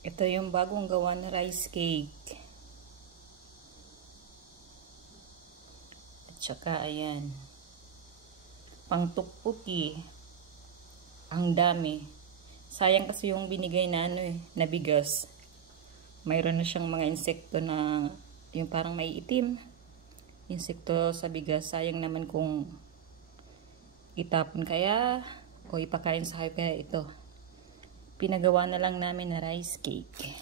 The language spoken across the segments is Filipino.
Ito yung bagong gawa na rice cake. At saka, ayan. Pangtukpuki. Ang dami. Sayang kasi yung binigay na na bigas. Mayroon na siyang mga insekto na yung parang may itim. Insekto sa bigas. Sayang naman kung itapon kaya o ipakain sa hayop, kaya ito. Pinagawa na lang namin na rice cake.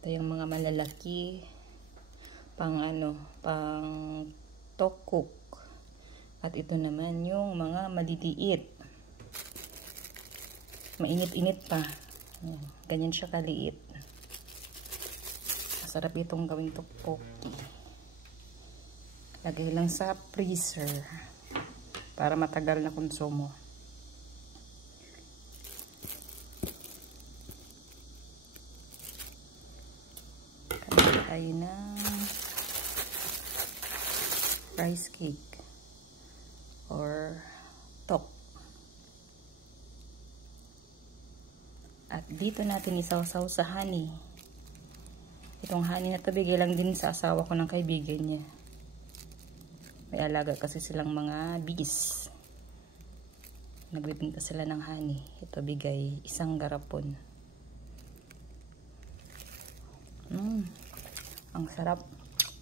Ito yung mga malalaki. Pang tokuk. At ito naman yung mga maliliit. Mainit-init pa. Ganyan siya kaliit. Masarap itong gawing tteokbokki. Lagay lang sa freezer para matagal na konsumo. Kaya tayo ng rice cake or tok. At dito natin isawsaw sa honey. Itong honey na to bigay lang din sa asawa ko ng kaibigan niya. May alaga kasi silang mga bees. Nagbibinta sila ng honey. Ito bigay 1 garapon. Ang sarap.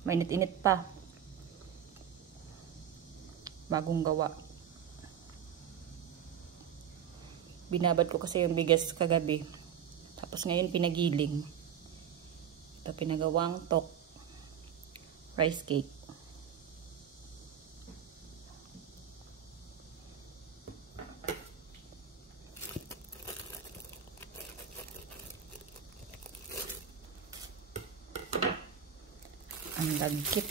Mainit-init pa. Bagong gawa. Binabad ko kasi yung bigas kagabi. Tapos ngayon pinagiling. Ito pinagawang tok. Rice cake. Ang lagkit.